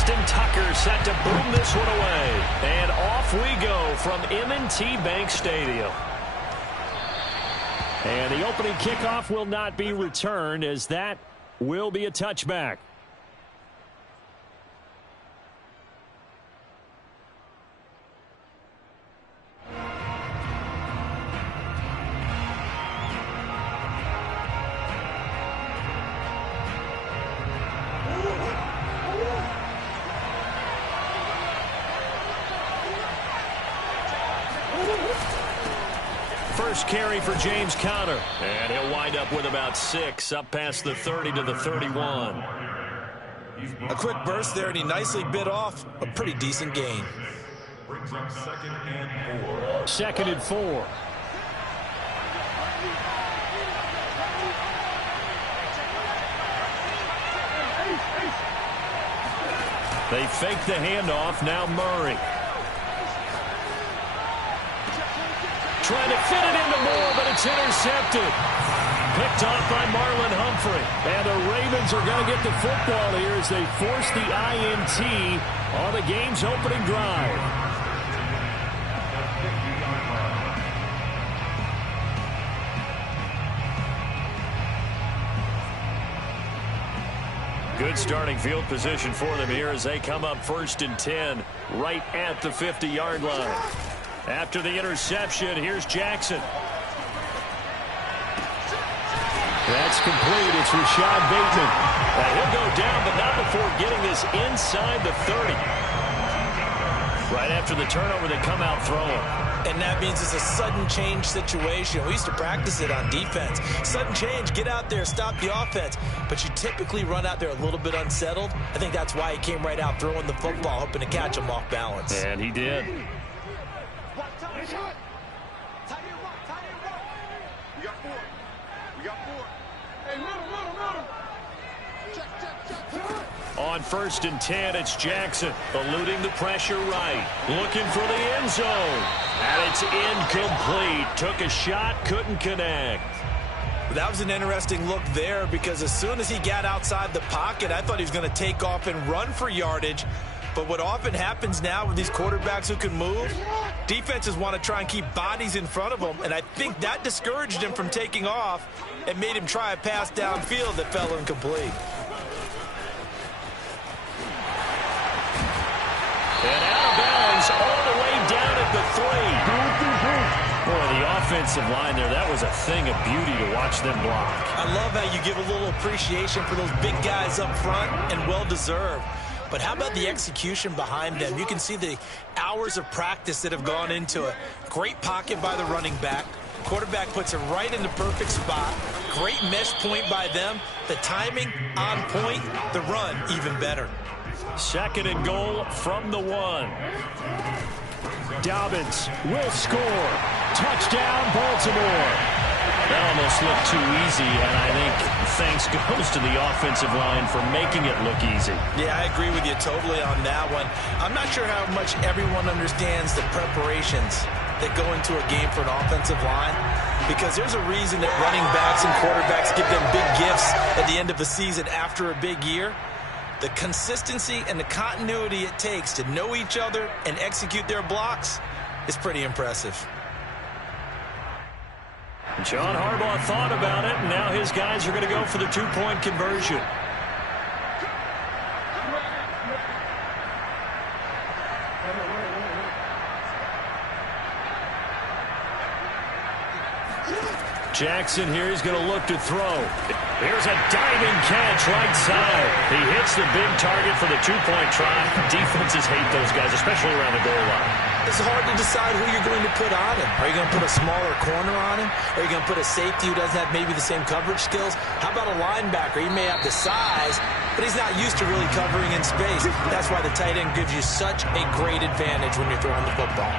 Justin Tucker set to boom this one away. And off we go from M&T Bank Stadium. And the opening kickoff will not be returned, as that will be a touchback. First carry for James Conner. And he'll wind up with about 6, up past the 30 to the 31. A quick burst there, and he nicely bit off a pretty decent gain. Brings up 2nd and 4. 2nd and 4. They fake the handoff. Now Murray. Trying to fit it into Moore, but it's intercepted. Picked off by Marlon Humphrey. And the Ravens are going to get the football here as they force the INT on the game's opening drive. Good starting field position for them here as they come up 1st and 10 right at the 50-yard line. After the interception, here's Jackson. That's complete. It's Rashad Bateman. He'll go down, but not before getting this inside the 30. Right after the turnover, they come out throwing. And that means it's a sudden change situation. We used to practice it on defense. Sudden change, get out there, stop the offense. But you typically run out there a little bit unsettled. I think that's why he came right out throwing the football, hoping to catch him off balance. And he did. On 1st and 10, it's Jackson, eluding the pressure right. Looking for the end zone. And it's incomplete. Took a shot, couldn't connect. That was an interesting look there, because as soon as he got outside the pocket, I thought he was going to take off and run for yardage. But what often happens now with these quarterbacks who can move, defenses want to try and keep bodies in front of them, and I think that discouraged him from taking off and made him try a pass downfield that fell incomplete. And out of bounds all the way down at the 3. Boy, the offensive line there, that was a thing of beauty to watch them block. I love how you give a little appreciation for those big guys up front, and well-deserved. But how about the execution behind them? You can see the hours of practice that have gone into it. Great pocket by the running back. Quarterback puts it right in the perfect spot. Great mesh point by them. The timing on point. The run even better. 2nd and goal from the 1. Dobbins will score. Touchdown, Baltimore. That almost looked too easy, and I think thanks goes to the offensive line for making it look easy. Yeah, I agree with you totally on that one. I'm not sure how much everyone understands the preparations that go into a game for an offensive line, because there's a reason that running backs and quarterbacks give them big gifts at the end of a season after a big year. The consistency and the continuity it takes to know each other and execute their blocks is pretty impressive. John Harbaugh thought about it, and now his guys are going to go for the 2-point conversion. Jackson here, he's going to look to throw. Here's a diving catch right side. He hits the big target for the 2-point try. Defenses hate those guys, especially around the goal line. It's hard to decide who you're going to put on him. Are you going to put a smaller corner on him? Are you going to put a safety who doesn't have maybe the same coverage skills? How about a linebacker? He may have the size, but he's not used to really covering in space. That's why the tight end gives you such a great advantage when you're throwing the football.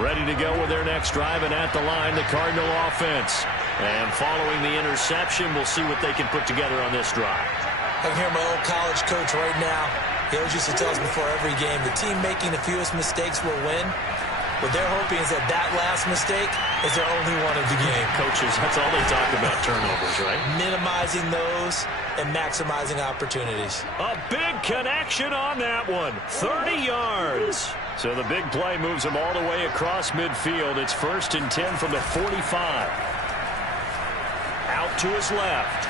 Ready to go with their next drive, and at the line, the Cardinal offense. And following the interception, we'll see what they can put together on this drive. I can hear my old college coach right now. He always used to tell us before every game, the team making the fewest mistakes will win. What they're hoping is that that last mistake is their only one of the game. Coaches, that's all they talk about, turnovers, right? Minimizing those and maximizing opportunities. A big connection on that one. 30 yards. So the big play moves him all the way across midfield. It's 1st and 10 from the 45. Out to his left.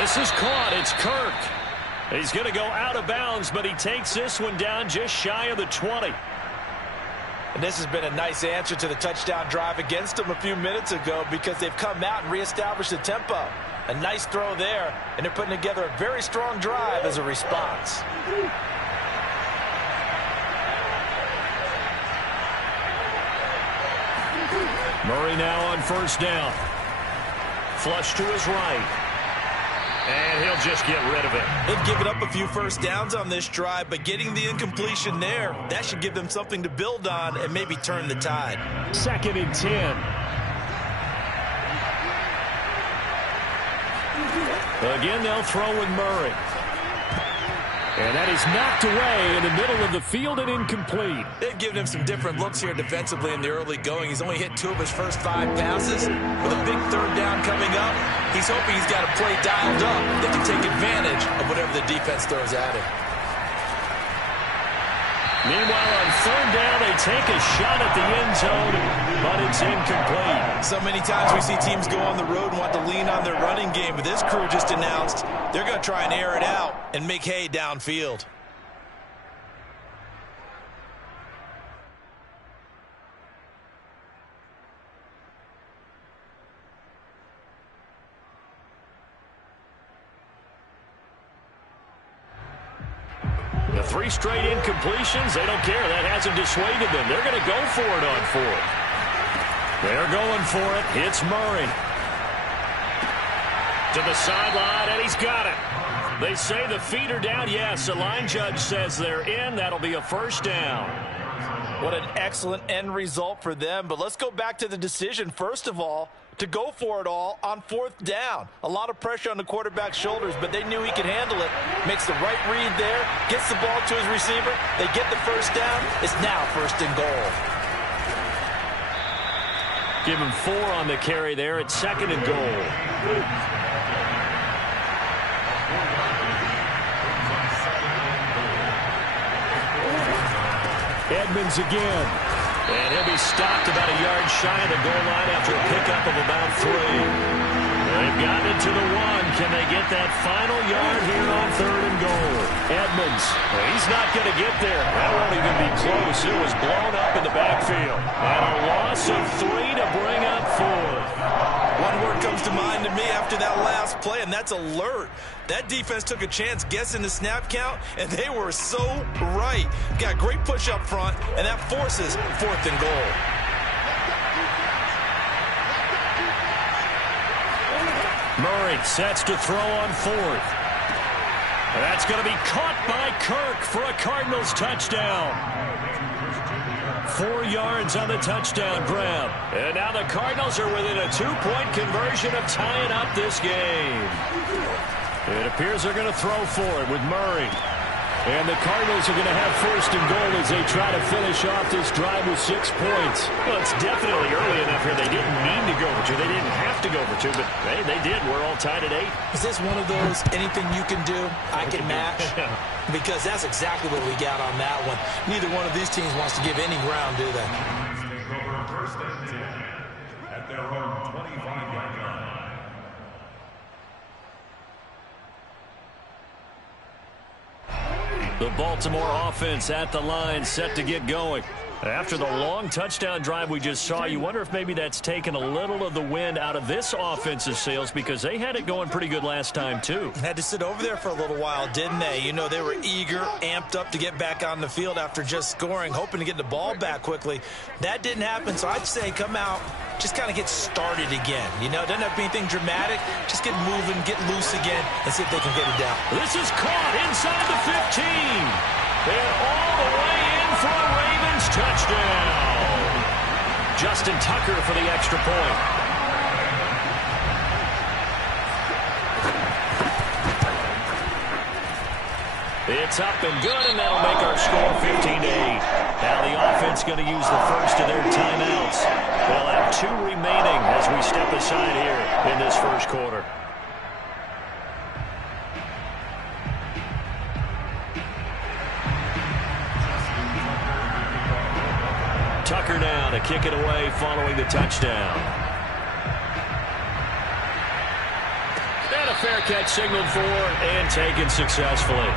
This is caught. It's Kirk. He's going to go out of bounds, but he takes this one down just shy of the 20. And this has been a nice answer to the touchdown drive against them a few minutes ago because they've come out and reestablished the tempo. A nice throw there, and they're putting together a very strong drive as a response. Murray now on 1st down. Flush to his right. And he'll just get rid of it. They've given up a few first downs on this drive, but getting the incompletion there, that should give them something to build on and maybe turn the tide. 2nd and 10. Again, they'll throw with Murray. And that is knocked away in the middle of the field and incomplete. They've given him some different looks here defensively in the early going. He's only hit 2 of his first 5 passes. With a big 3rd down coming up, he's hoping he's got a play dialed up that can take advantage of whatever the defense throws at him. Meanwhile, on 3rd down, they take a shot at the end zone, but it's incomplete. So many times we see teams go on the road and want to lean on their running game, but this crew just announced they're going to try and air it out and make hay downfield. The 3 straight incompletions, they don't care. That hasn't dissuaded them. They're going to go for it on 4th. They're going for it. It's Murray. To the sideline, and he's got it. They say the feet are down. Yes, the line judge says they're in. That'll be a 1st down. What an excellent end result for them. But let's go back to the decision, first of all, to go for it all on 4th down. A lot of pressure on the quarterback's shoulders, but they knew he could handle it. Makes the right read there, gets the ball to his receiver. They get the 1st down. It's now 1st and goal. Give him 4 on the carry there. It's 2nd and goal. Edmonds again. And he'll be stopped about a yard shy of the goal line after a pickup of about 3. They've gotten it to the 1. Can they get that final yard here on 3rd and goal? Edmonds, he's not going to get there. That won't even be close. It was blown up in the backfield. And a loss of 3 to bring up 4th. One word comes to mind to me after that last play, and that's alert. That defense took a chance guessing the snap count, and they were so right. Got a great push up front, and that forces 4th and goal. Murray sets to throw on 4th. That's going to be caught by Kirk for a Cardinals touchdown. 4 yards on the touchdown grab. And now the Cardinals are within a 2-point conversion of tying up this game. It appears they're going to throw for it with Murray. And the Cardinals are going to have 1st and goal as they try to finish off this drive with 6 points. Well, it's definitely early enough here. They didn't mean to go for 2. They didn't have to go for 2, but hey, they did. We're all tied at 8. Is this one of those anything you can do, I can match? Because that's exactly what we got on that one. Neither one of these teams wants to give any ground, do they? First and 10 at their own 25-yard line. The Baltimore offense at the line, set to get going. After the long touchdown drive we just saw, you wonder if maybe that's taken a little of the wind out of this offensive sails because they had it going pretty good last time, too. Had to sit over there for a little while, didn't they? You know, they were eager, amped up to get back on the field after just scoring, hoping to get the ball back quickly. That didn't happen, so I'd say come out, just kind of get started again. You know, it doesn't have to be anything dramatic. Just get moving, get loose again, and see if they can get it down. This is caught inside the 15. And all the way in for a Ravens touchdown. Justin Tucker for the extra point. It's up and good, and that'll make our score 15-8. Now the offense going to use the first of their timeouts. They'll have 2 remaining as we step aside here in this first quarter. Tucker now to kick it away following the touchdown. And a fair catch signaled for and taken successfully.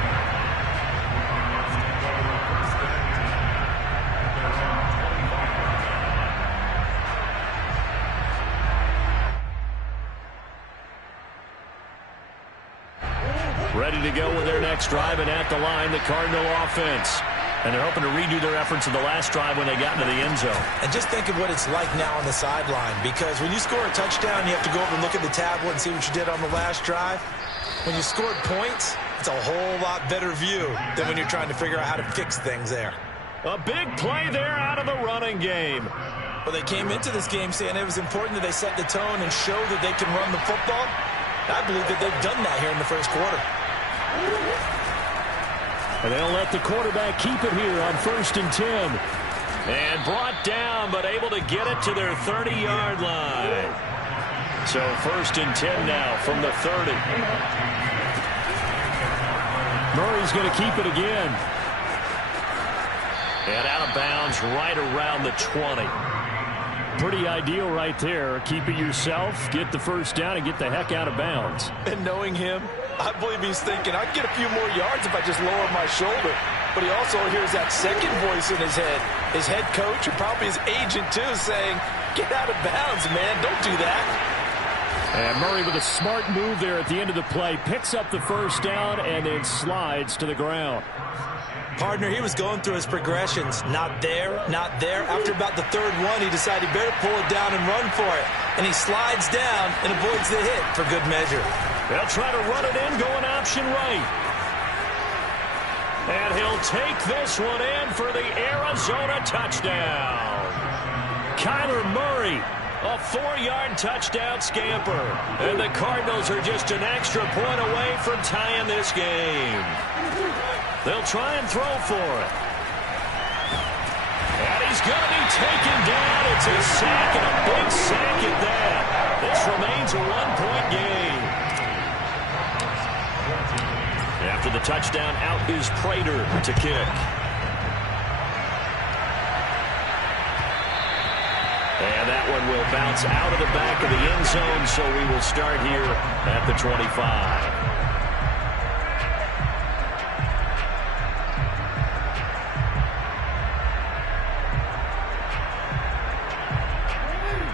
Ready to go with their next drive, and at the line, the Cardinal offense. And they're hoping to redo their efforts in the last drive when they got into the end zone. And just think of what it's like now on the sideline, because when you score a touchdown, you have to go over and look at the tablet and see what you did on the last drive. When you scored points, it's a whole lot better view than when you're trying to figure out how to fix things there. A big play there out of the running game. Well, they came into this game saying it was important that they set the tone and show that they can run the football. I believe that they've done that here in the first quarter. And they'll let the quarterback keep it here on 1st and 10. And brought down, but able to get it to their 30-yard line. So 1st and 10 now from the 30. Murray's going to keep it again. And out of bounds right around the 20. Pretty ideal right there. Keep it yourself, get the first down, and get the heck out of bounds. And knowing him, I believe he's thinking, I can get a few more yards if I just lower my shoulder. But he also hears that second voice in his head. His head coach and probably his agent, too, saying, get out of bounds, man. Don't do that. And Murray with a smart move there at the end of the play. Picks up the first down and then slides to the ground. Partner, he was going through his progressions. Not there, not there. After about the 3rd one, he decided he better pull it down and run for it. And he slides down and avoids the hit for good measure. They'll try to run it in, going option right. And he'll take this one in for the Arizona touchdown. Kyler Murray, a 4-yard touchdown scamper. And the Cardinals are just an extra point away from tying this game. They'll try and throw for it. And he's going to be taken down. It's a sack, and a big sack at that. This remains a 1-point game. After the touchdown, out is Prater to kick. And that one will bounce out of the back of the end zone, so we will start here at the 25.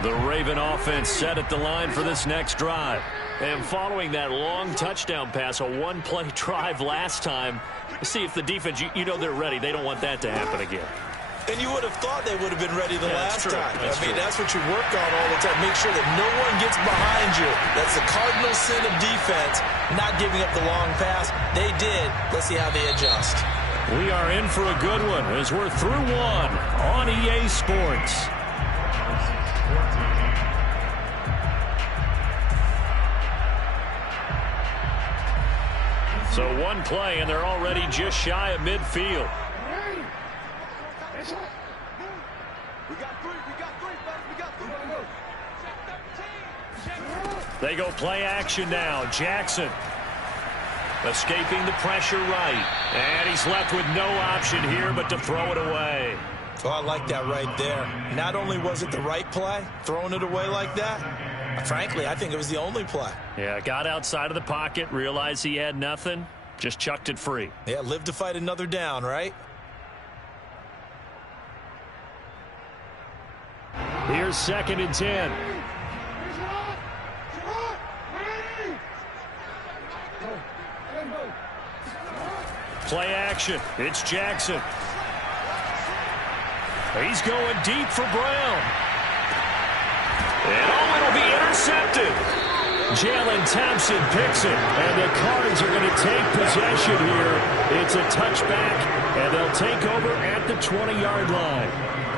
The Raven offense set at the line for this next drive. And following that long touchdown pass, a 1-play drive last time, see if the defense, you know they're ready. They don't want that to happen again. And you would have thought they would have been ready the last time. That's what you work on all the time. Make sure that no one gets behind you. That's the cardinal sin of defense, not giving up the long pass. They did. Let's see how they adjust. We are in for a good one as we're through one on EA Sports. So 1 play, and they're already just shy of midfield. They go play action now. Jackson escaping the pressure right. And he's left with no option here but to throw it away. Oh, I like that right there. Not only was it the right play, throwing it away like that, frankly, I think it was the only play. Yeah, got outside of the pocket, realized he had nothing, just chucked it free. Yeah, live to fight another down, right? Here's 2nd and 10. Play action. It's Jackson. He's going deep for Brown. And it'll be intercepted. Jalen Thompson picks it, and the Cards are going to take possession here. It's a touchback, and they'll take over at the 20-yard line.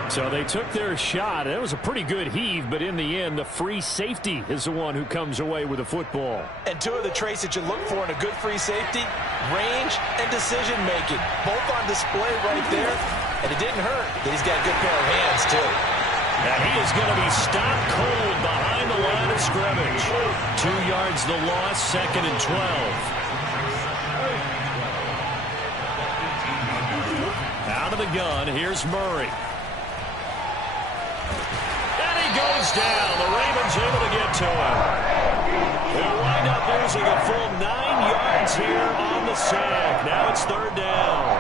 So they took their shot. It was a pretty good heave, but in the end, the free safety is the one who comes away with the football. And two of the traits that you look for in a good free safety, range and decision-making, both on display right there. And it didn't hurt that he's got a good pair of hands, too. And he is going to be stopped cold behind the line of scrimmage. 2 yards the loss, 2nd and 12. Out of the gun, here's Murray. Goes down. The Ravens able to get to him. They'll wind up losing a full 9 yards here on the sack. Now it's 3rd down.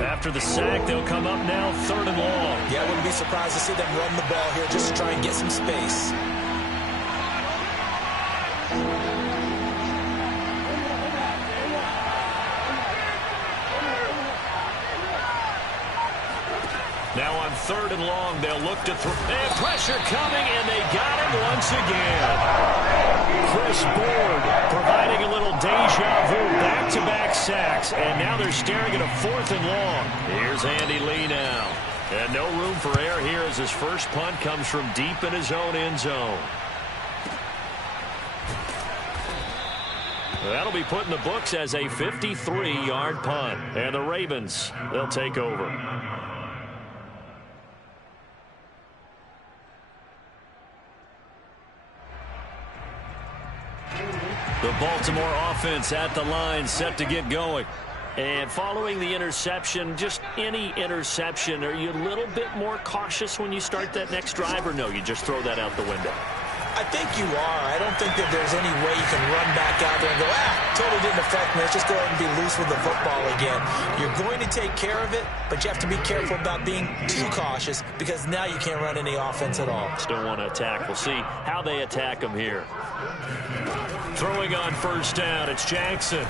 After the sack, they'll come up now 3rd and long. Yeah, I wouldn't be surprised to see them run the ball here just to try and get some space. Now on 3rd and long, they'll look to throw. And pressure coming, and they got him once again. Chris Board providing a little deja vu, back-to-back sacks, and now they're staring at a 4th and long. Here's Andy Lee now. And no room for error here as his first punt comes from deep in his own end zone. That'll be put in the books as a 53-yard punt. And the Ravens, they'll take over. The Baltimore offense at the line, set to get going. And following the interception, just any interception, are you a little bit more cautious when you start that next drive, or no, you just throw that out the window? I think you are. I don't think that there's any way you can run back out there and go, totally didn't affect me. Let's just go ahead and be loose with the football again. You're going to take care of it, but you have to be careful about being too cautious because now you can't run any offense at all. Still want to attack. We'll see how they attack them here. Throwing on 1st down, it's Jackson.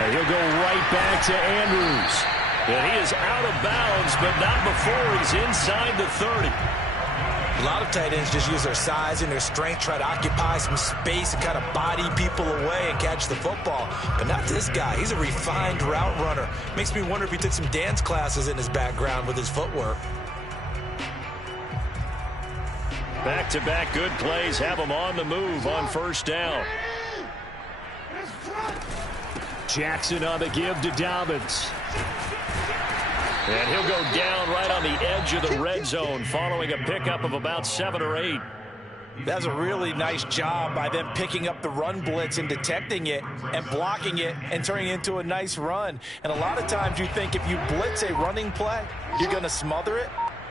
And he'll go right back to Andrews. And he is out of bounds, but not before he's inside the 30. A lot of tight ends just use their size and their strength, try to occupy some space and kind of body people away and catch the football. But not this guy. He's a refined route runner. Makes me wonder if he took some dance classes in his background with his footwork. Back-to-back good plays have him on the move on 1st down. Jackson on the give to Dobbins. And he'll go down right on the edge of the red zone following a pickup of about 7 or 8. That's a really nice job by them picking up the run blitz and detecting it and blocking it and turning it into a nice run. And a lot of times you think if you blitz a running play, you're going to smother it.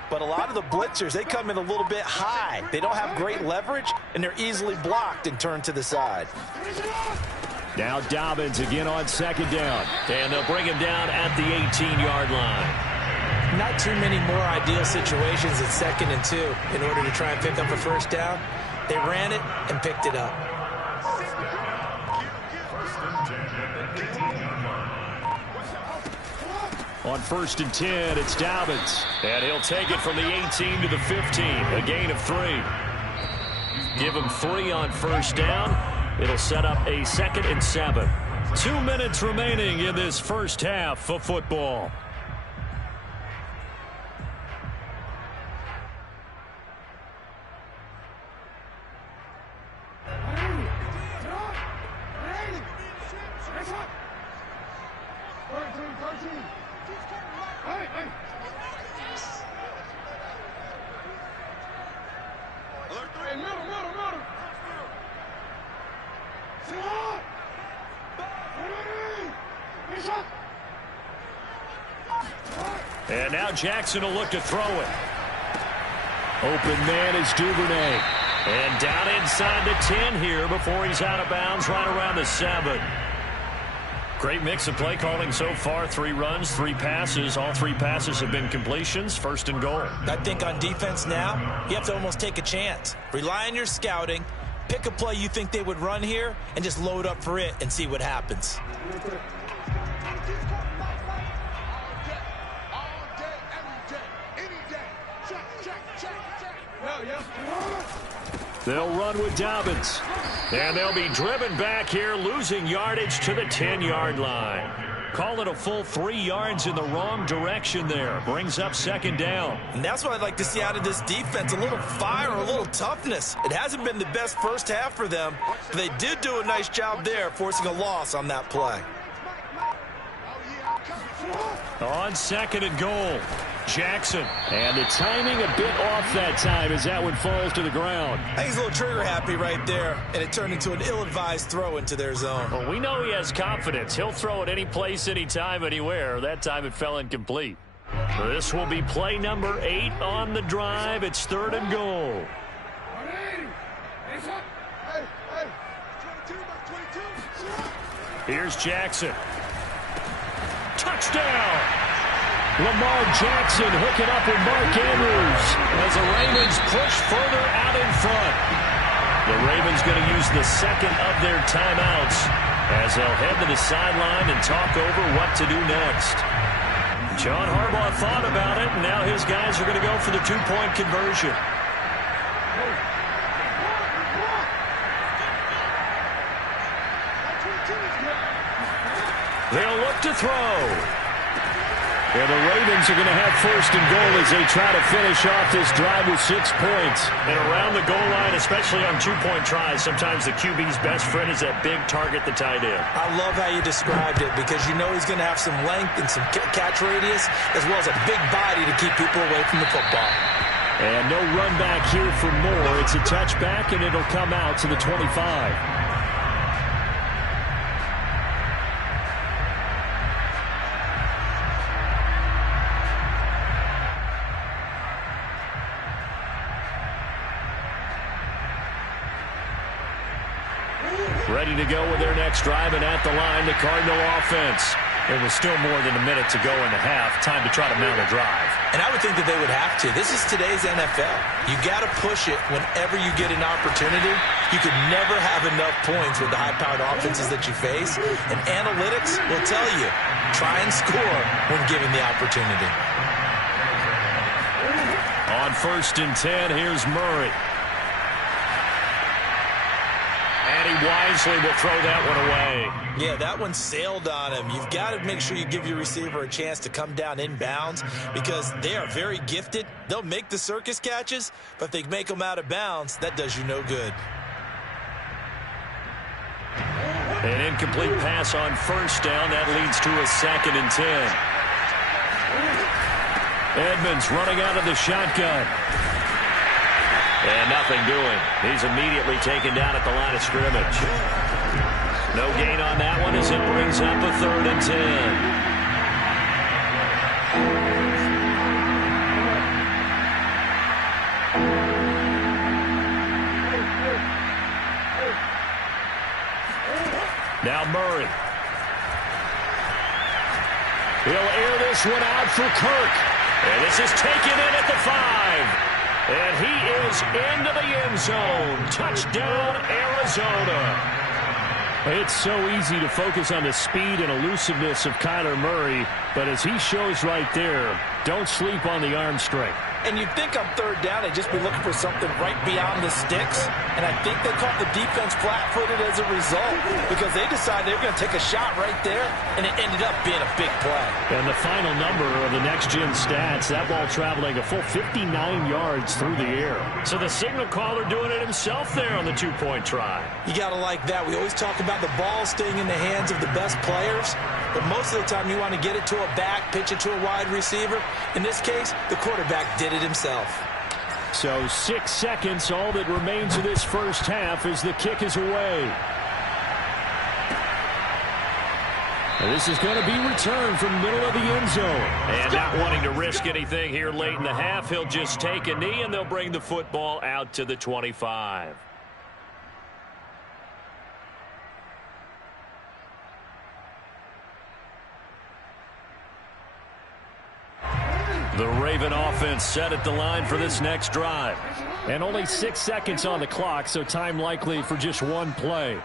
But a lot of the blitzers, they come in a little bit high. They don't have great leverage, and they're easily blocked and turned to the side. Now Dobbins again on 2nd down. And they'll bring him down at the 18-yard line. Not too many more ideal situations at 2nd and 2 in order to try and pick up a 1st down. They ran it and picked it up. On 1st and 10, it's Dobbins. And he'll take it from the 18 to the 15. A gain of 3. Give him 3 on 1st down. It'll set up a 2nd and 7. 2 minutes remaining in this first half of football. And now Jackson will look to throw it. Open man is Duvernay. And down inside the 10 here before he's out of bounds right around the 7. Great mix of play calling so far. 3 runs, 3 passes. All 3 passes have been completions. 1st and goal. I think on defense now, you have to almost take a chance. Rely on your scouting. Pick a play you think they would run here and just load up for it and see what happens. They'll run with Dobbins. And they'll be driven back here, losing yardage to the 10-yard line. Call it a full 3 yards in the wrong direction there. Brings up second down. And that's what I'd like to see out of this defense, a little fire, a little toughness. It hasn't been the best first half for them, but they did do a nice job there, forcing a loss on that play. On second and goal, Jackson. And the timing a bit off that time as that one falls to the ground. I think he's a little trigger happy right there, and it turned into an ill-advised throw into their zone. Well, we know he has confidence. He'll throw it any place, anytime, anywhere. That time it fell incomplete. This will be play number 8 on the drive. It's third and goal. Here's Jackson. Touchdown! Lamar Jackson hooking up with Mark Andrews as the Ravens push further out in front. The Ravens going to use the second of their timeouts as they'll head to the sideline and talk over what to do next. John Harbaugh thought about it, and now his guys are going to go for the 2-point conversion. They'll look to throw. And the Ravens are going to have first and goal as they try to finish off this drive with 6 points. And around the goal line, especially on 2-point tries, sometimes the QB's best friend is that big target, the tight end. I love how you described it because you know he's going to have some length and some catch radius as well as a big body to keep people away from the football. And no run back here for more. It's a touchback, and it'll come out to the 25. Ready to go with their next drive, and at the line, the Cardinal offense. It was still more than a minute to go in the half. Time to try to mount a drive. And I would think that they would have to. This is today's NFL. You got to push it whenever you get an opportunity. You could never have enough points with the high-powered offenses that you face. And analytics will tell you, try and score when given the opportunity. On first and 10, here's Murray. And he wisely will throw that one away. Yeah, that one sailed on him. You've got to make sure you give your receiver a chance to come down inbounds because they are very gifted. They'll make the circus catches, but if they make them out of bounds, that does you no good. An incomplete pass on first down. That leads to a second and 10. Edmonds running out of the shotgun. And nothing doing. He's immediately taken down at the line of scrimmage. No gain on that one as it brings up a third and 10. Now Murray. He'll air this one out for Kirk. And this is taken in at the 5. And he is into the end zone. Touchdown, Arizona. It's so easy to focus on the speed and elusiveness of Kyler Murray, but as he shows right there, don't sleep on the arm strength. And you'd think on third down they'd just be looking for something right beyond the sticks. And I think they caught the defense flat-footed as a result because they decided they were going to take a shot right there, and it ended up being a big play. And the final number of the next-gen stats, that ball traveling a full 59 yards through the air. So the signal caller doing it himself there on the 2-point try. You got to like that. We always talk about the ball staying in the hands of the best players, but most of the time you want to get it to a back, pitch it to a wide receiver. In this case, the quarterback did it himself. So 6 seconds, all that remains of this first half as the kick is away. And this is going to be returned from the middle of the end zone. And not wanting to risk anything here late in the half, he'll just take a knee and they'll bring the football out to the 25. The Raven offense set at the line for this next drive. And only 6 seconds on the clock, so time likely for just one play.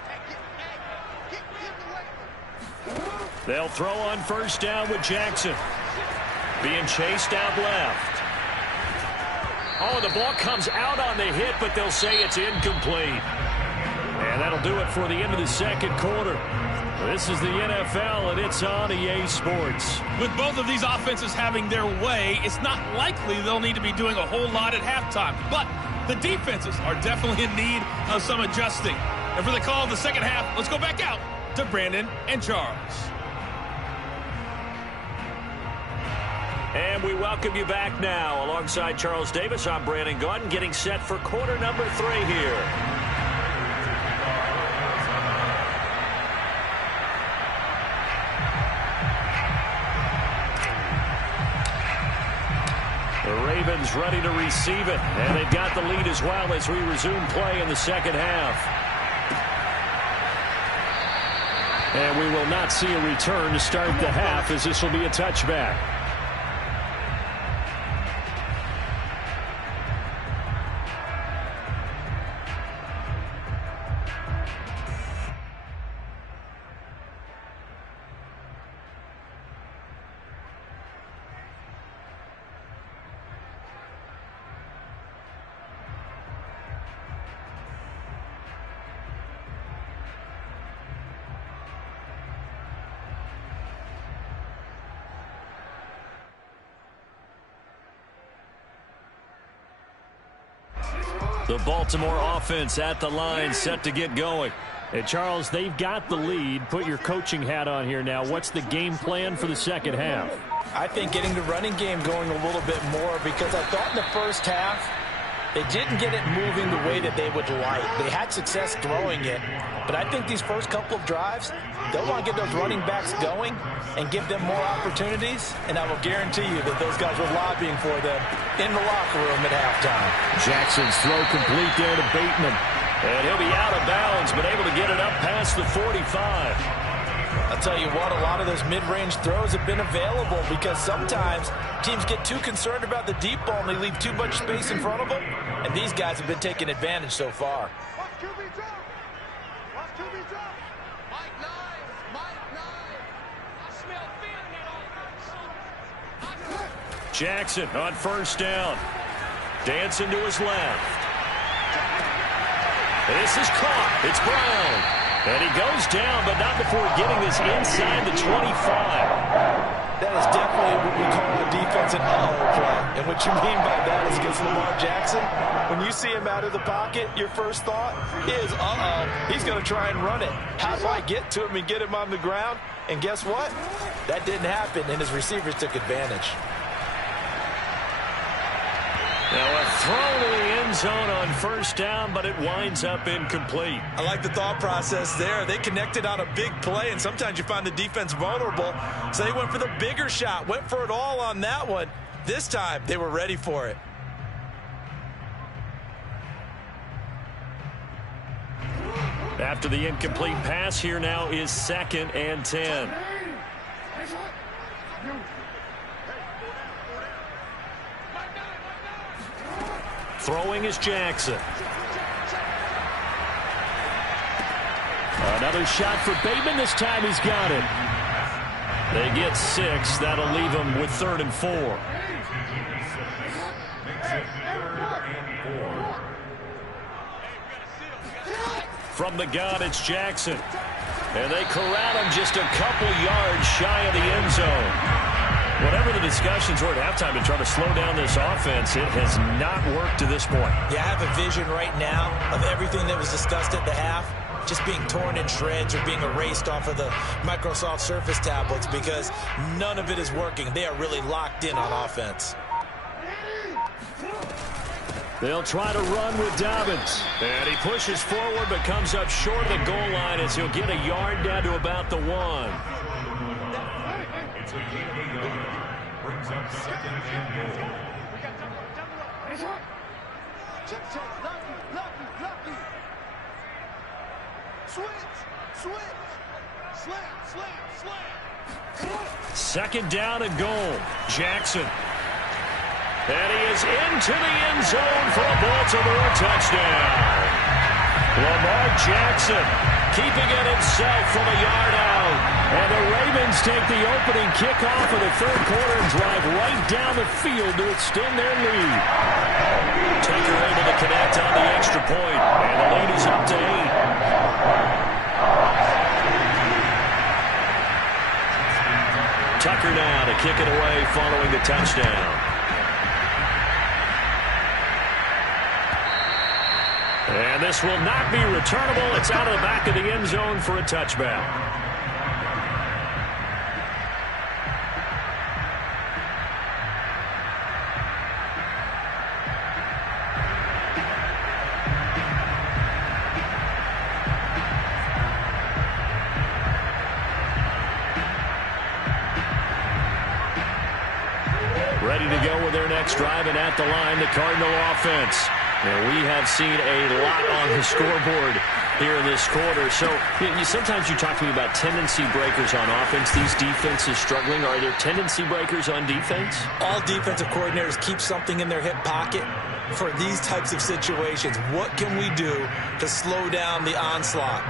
They'll throw on first down with Jackson. Being chased out left. Oh, the ball comes out on the hit, but they'll say it's incomplete. And that'll do it for the end of the second quarter. This is the NFL, and it's on EA Sports. With both of these offenses having their way, it's not likely they'll need to be doing a whole lot at halftime. But the defenses are definitely in need of some adjusting. And for the call of the second half, let's go back out to Brandon and Charles. And we welcome you back now. Alongside Charles Davis, I'm Brandon Gaudin, getting set for quarter number 3 here. The Ravens ready to receive it, and they've got the lead as well as we resume play in the second half. And we will not see a return to start the half, as this will be a touchback. The Baltimore offense at the line, set to get going. And Charles, they've got the lead. Put your coaching hat on here now. What's the game plan for the second half? I think getting the running game going a little bit more, because I thought in the first half they didn't get it moving the way that they would like. They had success throwing it, but I think these first couple of drives, they'll want to get those running backs going and give them more opportunities, and I will guarantee you that those guys were lobbying for them in the locker room at halftime. Jackson's throw complete there to Bateman. And he'll be out of bounds, but able to get it up past the 45. I'll tell you what, a lot of those mid-range throws have been available, because sometimes teams get too concerned about the deep ball and they leave too much space in front of them, and these guys have been taking advantage so far. Jackson on first down. Dancing to his left. This is caught. It's Brown. And he goes down, but not before getting this inside the 25. That is definitely what we call a defensive uh-oh play. And what you mean by that is against Lamar Jackson, when you see him out of the pocket, your first thought is, uh-oh, he's going to try and run it. How do I get to him and get him on the ground? And guess what? That didn't happen, and his receivers took advantage. Now a throw to the end zone on first down, but it winds up incomplete. I like the thought process there. They connected on a big play, and sometimes you find the defense vulnerable. So they went for the bigger shot, went for it all on that one. This time, they were ready for it. After the incomplete pass, here now is 2nd and 10. Throwing is Jackson. Another shot for Bateman. This time he's got it. They get 6. That'll leave them with 3rd and 4. From the gun, it's Jackson. And they corral him just a couple yards shy of the end zone. Whatever the discussions were at halftime to try to slow down this offense, it has not worked to this point. Yeah, I have a vision right now of everything that was discussed at the half just being torn in shreds or being erased off of the Microsoft Surface tablets, because none of it is working. They are really locked in on offense. They'll try to run with Dobbins. And he pushes forward but comes up short of the goal line as he'll get a yard down to about the 1. Brings up 2nd and goal. Second down and goal. Jackson. And he is into the end zone for a Baltimore touchdown. Lamar Jackson keeping it himself from a yard out. And the Ravens take the opening kickoff of the third quarter and drive right down the field to extend their lead. Tucker able to connect on the extra point, and the lead is up to 8. Tucker now to kick it away following the touchdown. And this will not be returnable. It's out of the back of the end zone for a touchback. Ready to go with their next drive, and at the line, the Cardinal offense. And we have seen a lot on the scoreboard here in this quarter. So sometimes you talk to me about tendency breakers on offense. These defenses struggling. Are there tendency breakers on defense? All defensive coordinators keep something in their hip pocket for these types of situations. What can we do to slow down the onslaught?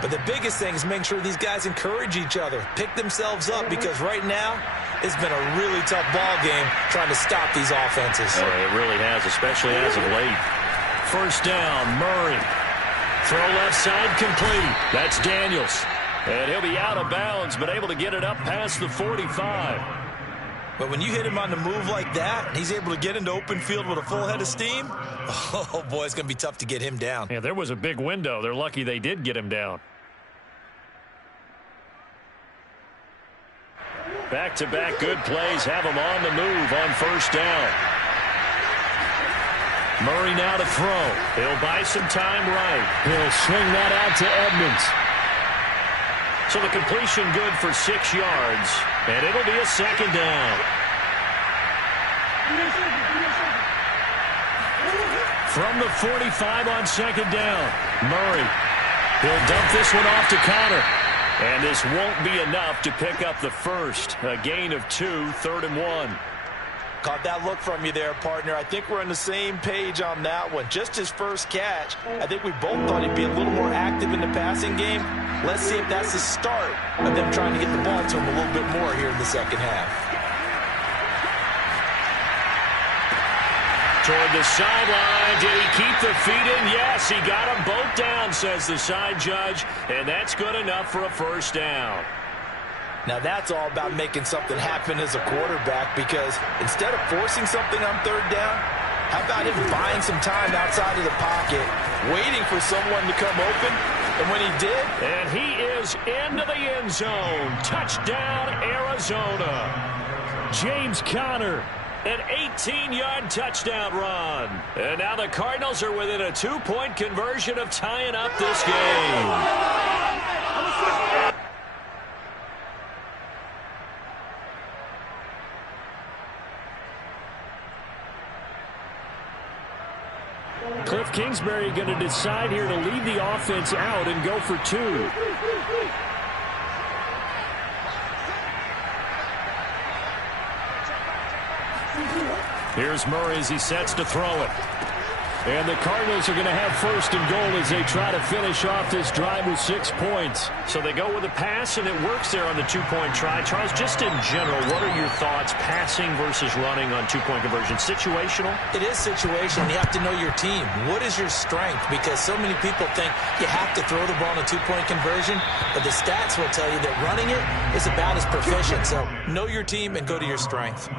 But the biggest thing is making sure these guys encourage each other, pick themselves up, because right now it's been a really tough ball game trying to stop these offenses. Oh, it really has, especially as of late. First down, Murray. Throw left side complete. That's Daniels. And he'll be out of bounds, but able to get it up past the 45. But when you hit him on the move like that, and he's able to get into open field with a full head of steam, oh boy, it's going to be tough to get him down. Yeah, there was a big window. They're lucky they did get him down. Back-to-back good plays have him on the move on first down. Murray now to throw. He'll buy some time right. He'll swing that out to Edmonds. So the completion good for 6 yards, and it'll be a second down. From the 45 on second down, Murray. He'll dump this one off to Connor. And this won't be enough to pick up the first. A gain of 2, 3rd and 1. Caught that look from you there, partner. I think we're on the same page on that one. Just his first catch. I think we both thought he'd be a little more active in the passing game. Let's see if that's the start of them trying to get the ball to him a little bit more here in the second half. Toward the sideline. Did he keep the feet in? Yes, he got them both down, says the side judge. And that's good enough for a first down. Now that's all about making something happen as a quarterback, because instead of forcing something on third down, how about him buying some time outside of the pocket, waiting for someone to come open, and when he did... And he is into the end zone. Touchdown, Arizona. James Conner, an 18-yard touchdown run. And now the Cardinals are within a 2-point conversion of tying up this game. Cliff Kingsbury going to decide here to leave the offense out and go for 2. Here's Murray as he sets to throw it. And the Cardinals are going to have first and goal as they try to finish off this drive with 6 points. So they go with a pass, and it works there on the 2-point try. Charles, just in general, what are your thoughts passing versus running on 2-point conversion? Situational? It is situational. You have to know your team. What is your strength? Because so many people think you have to throw the ball on a 2-point conversion, but the stats will tell you that running it is about as proficient. So know your team and go to your strength.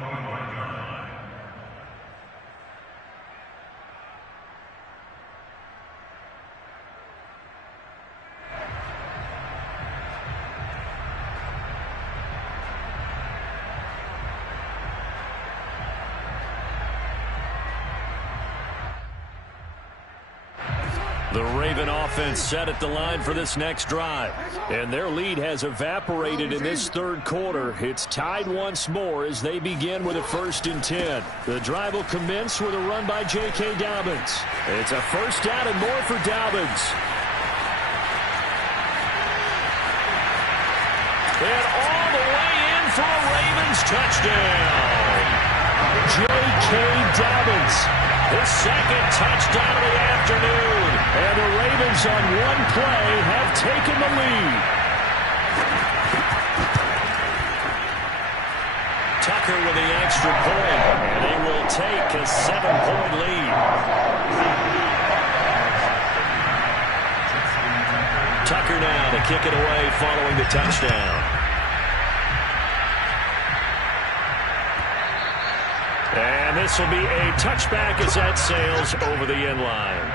The Raven offense set at the line for this next drive. And their lead has evaporated in this third quarter. It's tied once more as they begin with a 1st and 10. The drive will commence with a run by J.K. Dobbins. It's a first down and more for Dobbins. And all the way in for a Ravens touchdown. J.K. J.K. Dobbins, his second touchdown of the afternoon. And the Ravens on one play have taken the lead. Tucker with the extra point, and they will take a 7-point lead. Tucker now to kick it away following the touchdown. And this will be a touchback as that sails over the end line.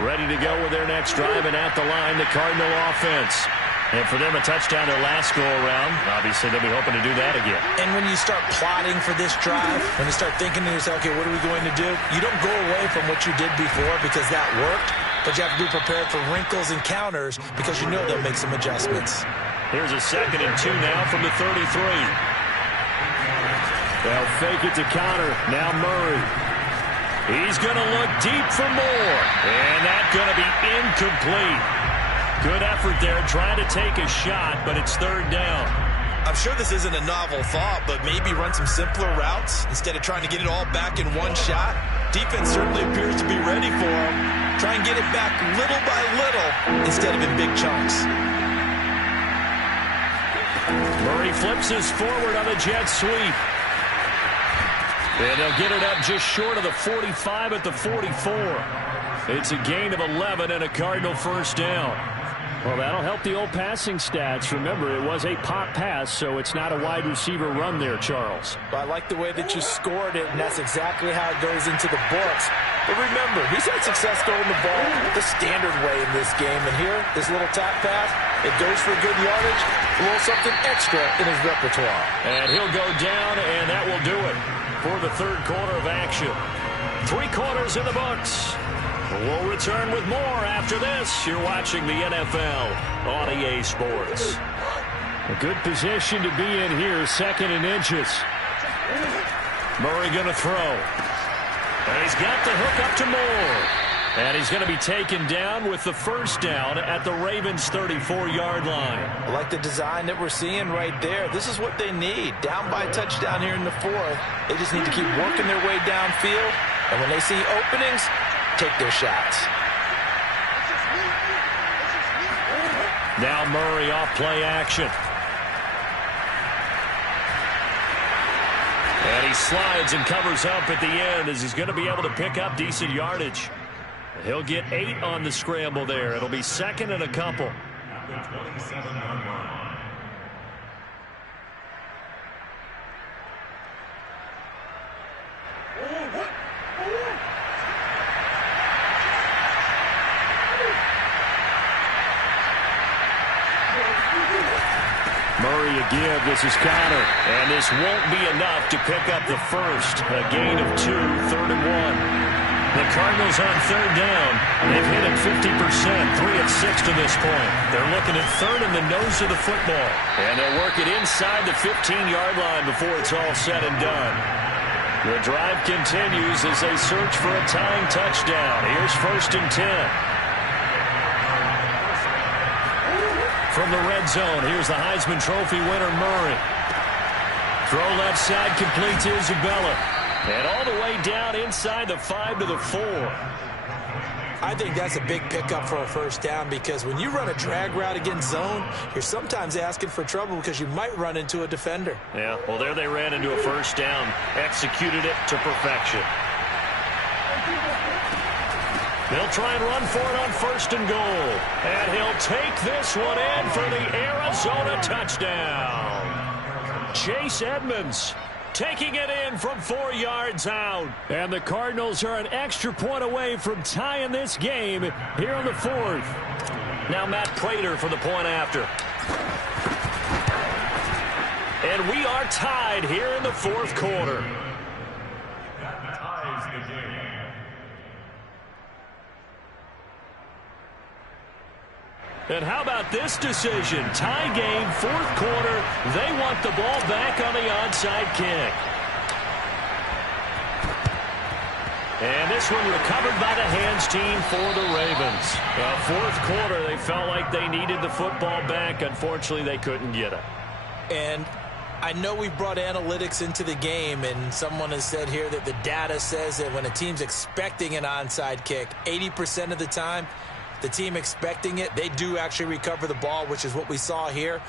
Ready to go with their next drive, and at the line, the Cardinal offense. And for them, a touchdown their last go-around. Obviously, they'll be hoping to do that again. And when you start plotting for this drive, when you start thinking to yourself, okay, what are we going to do? You don't go away from what you did before because that worked, but you have to be prepared for wrinkles and counters because you know they'll make some adjustments. Here's a 2nd and 2 now from the 33. They'll fake it to counter. Now Murray. He's going to look deep for more. And that's going to be incomplete. Good effort there, trying to take a shot, but it's 3rd down. I'm sure this isn't a novel thought, but maybe run some simpler routes instead of trying to get it all back in one shot. Defense certainly appears to be ready for him. Try and get it back little by little instead of in big chunks. Murray flips us forward on a jet sweep. And they'll get it up just short of the 45 at the 44. It's a gain of 11 and a Cardinal 1st down. Well, that'll help the old passing stats. Remember, it was a pop pass, so it's not a wide receiver run there, Charles. I like the way that you scored it, and that's exactly how it goes into the books. But remember, he's had success throwing the ball the standard way in this game. And here, this little top pass, it goes for good yardage, a little something extra in his repertoire. And he'll go down, and that will do it for the 3rd quarter of action. 3 quarters in the books. We'll return with more after this. You're watching the NFL on EA Sports. A good position to be in here, 2nd and inches. Murray going to throw. And he's got the hook up to Moore. And he's going to be taken down with the 1st down at the Ravens' 34-yard line. I like the design that we're seeing right there. This is what they need. Down by a touchdown here in the 4th. They just need to keep working their way downfield. And when they see openings, take their shots. Now Murray off play action. And he slides and covers up at the end as he's going to be able to pick up decent yardage. He'll get 8 on the scramble there. It'll be 2nd and a couple. Murray a give. This is Connor. And this won't be enough to pick up the 1st. A gain of 2, 3rd and 1. The Cardinals on 3rd down. They've hit it 50%, 3 of 6 to this point. They're looking at 3rd in the nose of the football. And they'll work it inside the 15-yard line before it's all said and done. The drive continues as they search for a tying touchdown. Here's 1st and 10. From the red zone, here's the Heisman Trophy winner, Murray. Throw left side, complete to Isabella. And all the way down inside the 5 to the 4. I think that's a big pickup for a 1st down because when you run a drag route against zone, you're sometimes asking for trouble because you might run into a defender. Yeah, well, there they ran into a 1st down. Executed it to perfection. They'll try and run for it on 1st and goal. And he'll take this one in for the Arizona touchdown. Chase Edmonds taking it in from 4 yards out. And the Cardinals are an extra point away from tying this game here on the 4th. Now Matt Prater for the point after. And we are tied here in the 4th quarter. Ties the game. And how about this decision? Tie game, fourth quarter. They want the ball back on the onside kick. And this one recovered by the hands team for the Ravens. Fourth quarter, they felt like they needed the football back. Unfortunately, they couldn't get it. And I know we brought analytics into the game, and someone has said here that the data says that when a team's expecting an onside kick, 80% of the time, the team expecting it, they do actually recover the ball, which is what we saw here.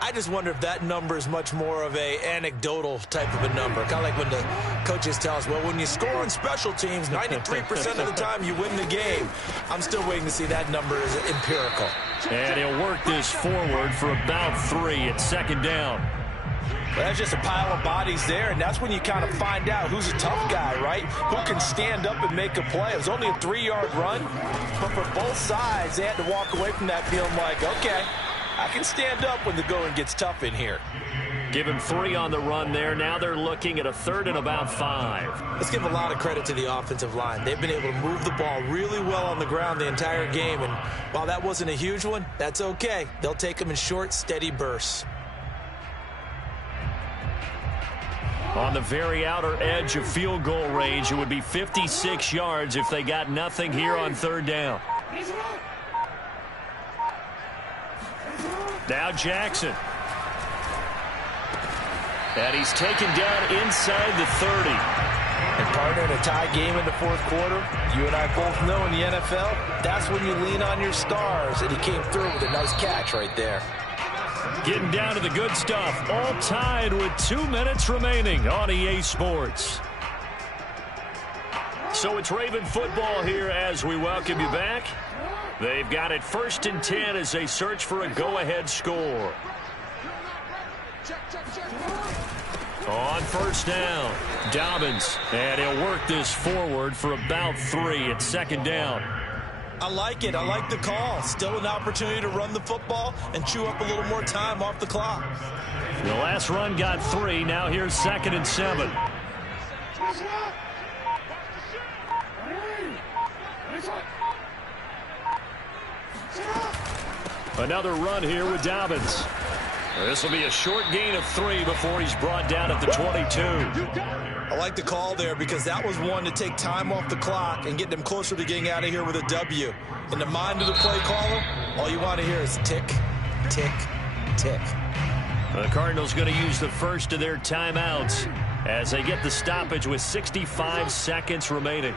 I just wonder if that number is much more of a anecdotal type of a number. Kind of like when the coaches tell us, well, when you score on special teams, 93% of the time you win the game. I'm still waiting to see that number is empirical. And he'll work this forward for about 3 at second down. Well, that's just a pile of bodies there, and that's when you kind of find out who's a tough guy, right? Who can stand up and make a play. It was only a 3-yard run, but for both sides, they had to walk away from that feeling like, okay, I can stand up when the going gets tough in here. Give him 3 on the run there. Now they're looking at a 3rd and about 5. Let's give a lot of credit to the offensive line. They've been able to move the ball really well on the ground the entire game, and while that wasn't a huge one, that's okay. They'll take them in short, steady bursts. On the very outer edge of field goal range, it would be 56 yards if they got nothing here on 3rd down. Now Jackson. And he's taken down inside the 30. And partner, in a tie game in the fourth quarter, you and I both know in the NFL, that's when you lean on your stars. And he came through with a nice catch right there. Getting down to the good stuff. All tied with 2 minutes remaining on EA Sports. So it's Raven football here as we welcome you back. They've got it 1st and 10 as they search for a go-ahead score. On 1st down, Dobbins. And he'll work this forward for about 3 at second down. I like it. I like the call. Still an opportunity to run the football and chew up a little more time off the clock. The last run got 3. Now here's 2nd and 7. Another run here with Dobbins. This will be a short gain of 3 before he's brought down at the 22. I like the call there because that was one to take time off the clock and get them closer to getting out of here with a W. In the mind of the play caller, all you want to hear is tick, tick, tick. The Cardinals going to use the first of their timeouts as they get the stoppage with 65 seconds remaining.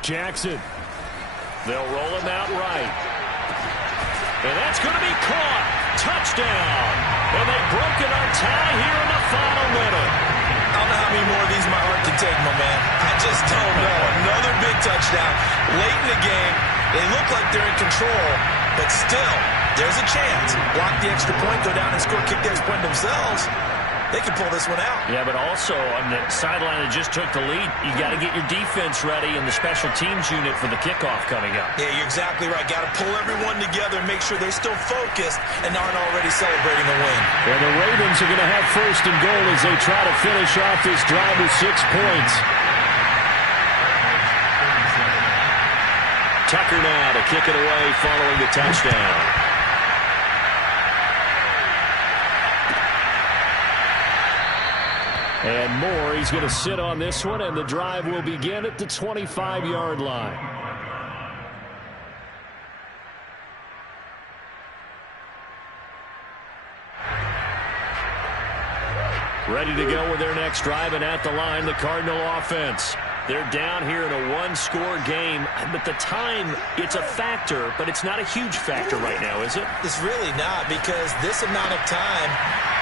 Jackson. They'll roll him out right. And that's going to be caught. Touchdown. And they've broken our tie here in the final minute. I don't know how many more of these my heart can take, my man. I just don't know. Another big touchdown. Late in the game, they look like they're in control, but still, there's a chance. Block the extra point, go down and score, kick the extra point themselves. They can pull this one out. Yeah, but also on the sideline that just took the lead, you got to get your defense ready and the special teams unit for the kickoff coming up. Yeah, you're exactly right. Got to pull everyone together and make sure they're still focused and aren't already celebrating a win. And the Ravens are going to have 1st and goal as they try to finish off this drive with 6 points. Tucker now to kick it away following the touchdown. And Moore, he's going to sit on this one, and the drive will begin at the 25-yard line. Ready to go with their next drive, and at the line, the Cardinal offense. They're down here in a 1-score game, but the time, it's a factor, but it's not a huge factor right now, is it? It's really not, because this amount of time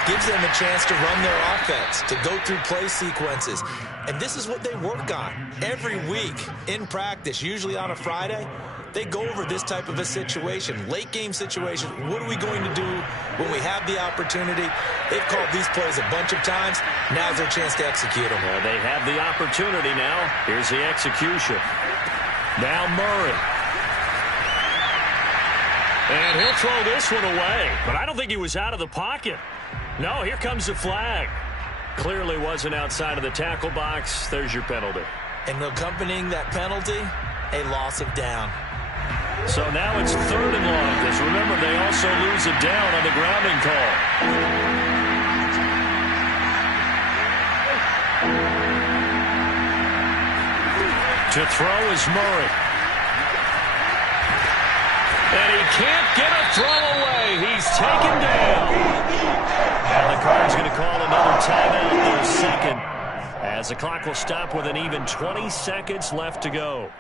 gives them a chance to run their offense, to go through play sequences. And this is what they work on every week in practice, usually on a Friday. They go over this type of a situation, late game situation. What are we going to do when we have the opportunity? They've called these plays a bunch of times. Now's their chance to execute them. Well, they have the opportunity now. Here's the execution. Now Murray. And he'll throw this one away. But I don't think he was out of the pocket. No, here comes the flag. Clearly wasn't outside of the tackle box. There's your penalty. And accompanying that penalty, a loss of down. So now it's 3rd and long, because remember, they also lose a down on the grounding call. To throw is Murray. And he can't get a throw away. He's taken down. And the Cards going to call another timeout, their second, as the clock will stop with an even 20 seconds left to go.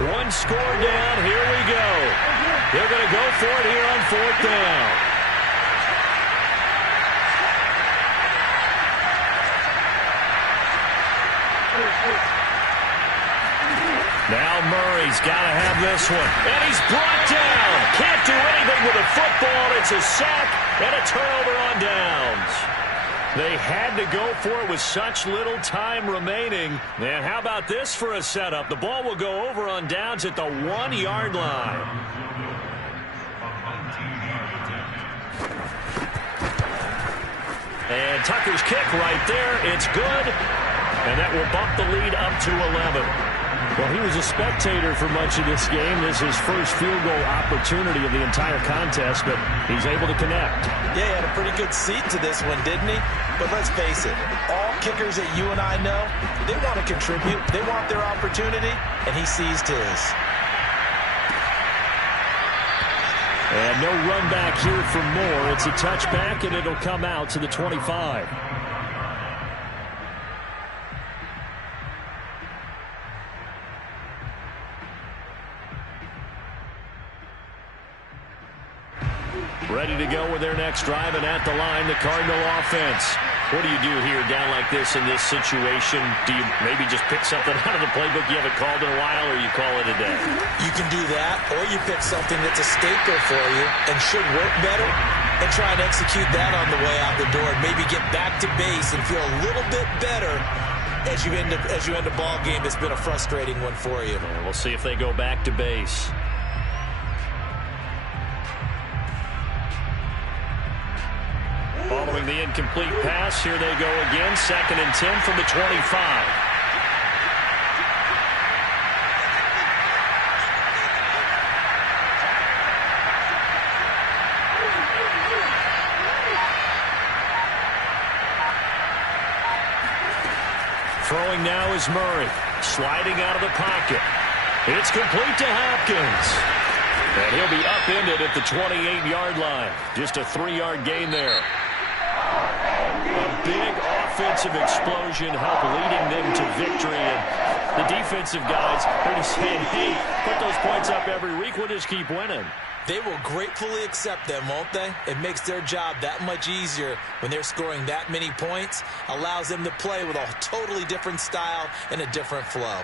One score down. Here we go. They're going to go for it here on 4th down. Now Murray's got to have this one. And he's brought down. Can't do anything with the football. It's a sack and a turnover on downs. They had to go for it with such little time remaining. And how about this for a setup? The ball will go over on downs at the 1-yard line. And Tucker's kick right there. It's good. And that will bump the lead up to 11. Well, he was a spectator for much of this game. This is his first field goal opportunity of the entire contest, but he's able to connect. Yeah, he had a pretty good seat to this one, didn't he? But let's face it, all kickers that you and I know, they want to contribute. They want their opportunity, and he seized his. And no run back here for Moore. It's a touchback, and it'll come out to the 25. Ready to go with their next drive, and at the line, the Cardinal offense. What do you do here down like this in this situation? Do you maybe just pick something out of the playbook you haven't called in a while, or you call it a day? You can do that, or you pick something that's a staple for you and should work better, and try and execute that on the way out the door, and maybe get back to base and feel a little bit better as you end a ball game that's been a frustrating one for you. And we'll see if they go back to base. Following the incomplete pass, here they go again. 2nd and 10 from the 25. Throwing now is Murray. Sliding out of the pocket. It's complete to Hopkins. And he'll be upended at the 28-yard line. Just a 3-yard gain there. A big offensive explosion helped leading them to victory. And the defensive guys are just saying, hey, put those points up every week. We'll just keep winning. They will gratefully accept them, won't they? It makes their job that much easier when they're scoring that many points. Allows them to play with a totally different style and a different flow.